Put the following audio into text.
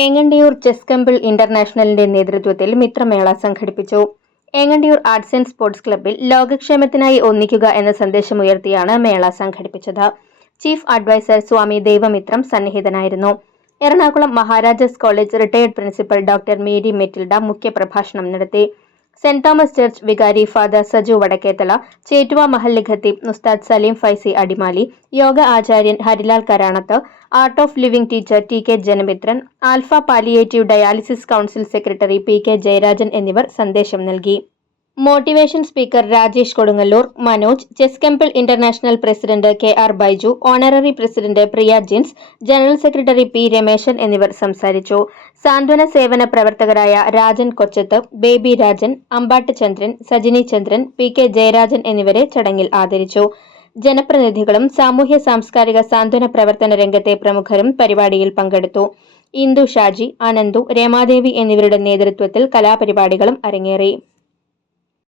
Engandiyur chess കമ്പിൾ ഇന്റർനാഷണലിന്റെ നേതൃത്വത്തിൽ മിത്രമേള സംഘടിപ്പിച്ചു. Engandiyur arts and sports ക്ലബ്ബിൽ ലോകക്ഷേമത്തിനായി ഒന്നിക്കുക എന്ന സന്ദേശമുയർത്തിയാണ് മേള സംഘടിപ്പിച്ചത്. Chief adviser Swami Devamithram സന്നിഹിതനായിരുന്നു. Ernakulam Maharajas college retired principal doctor Mary Matilda മുഖ്യപ്രഭാഷണം നടത്തി. സെന്റ് തോമസ് ചർച്ച് വികാരി ഫാദർ സജു വടക്കേത്തല ചേറ്റുവ മഹല്ല് ഖത്തീബ് മുസ്താദ് സലീം ഫൈസി അടിമാലി യോഗ ആചാര്യൻ Harilal Karanath art of living teacher T K Janamithran alpha palliative dialysis council secretary P K Jayarajan എന്നിവർ സന്ദേശം നൽകി. Motivation speaker Rajesh Kodungallur Manoj ചെസ് കെമ്പിൾ international president K R Baiju honorary president Priya Jins general secretary P Rameshan എന്നിവർ സംസാരിച്ചു. സാന്ത്വന സേവന പ്രവർത്തകരായ Rajan Kochath Baby Rajan Ambattu Chandran Sajini Chandran P K Jayarajan എന്നിവരെ ചടങ്ങിൽ ആദരിച്ചു. ജനപ്രതിനിധികളും സാമൂഹ്യ സാംസ്കാരിക സാന്ത്വന പ്രവർത്തന രംഗത്തെ പ്രമുഖരും പരിപാടിയിൽ പങ്കെടുത്തു. ഇന്ദു ഷാജി അനന്തു രമാദേവി എന്നിവരുടെ നേതൃത്വത്തിൽ കലാപരിപാടികളും അരങ്ങേറി.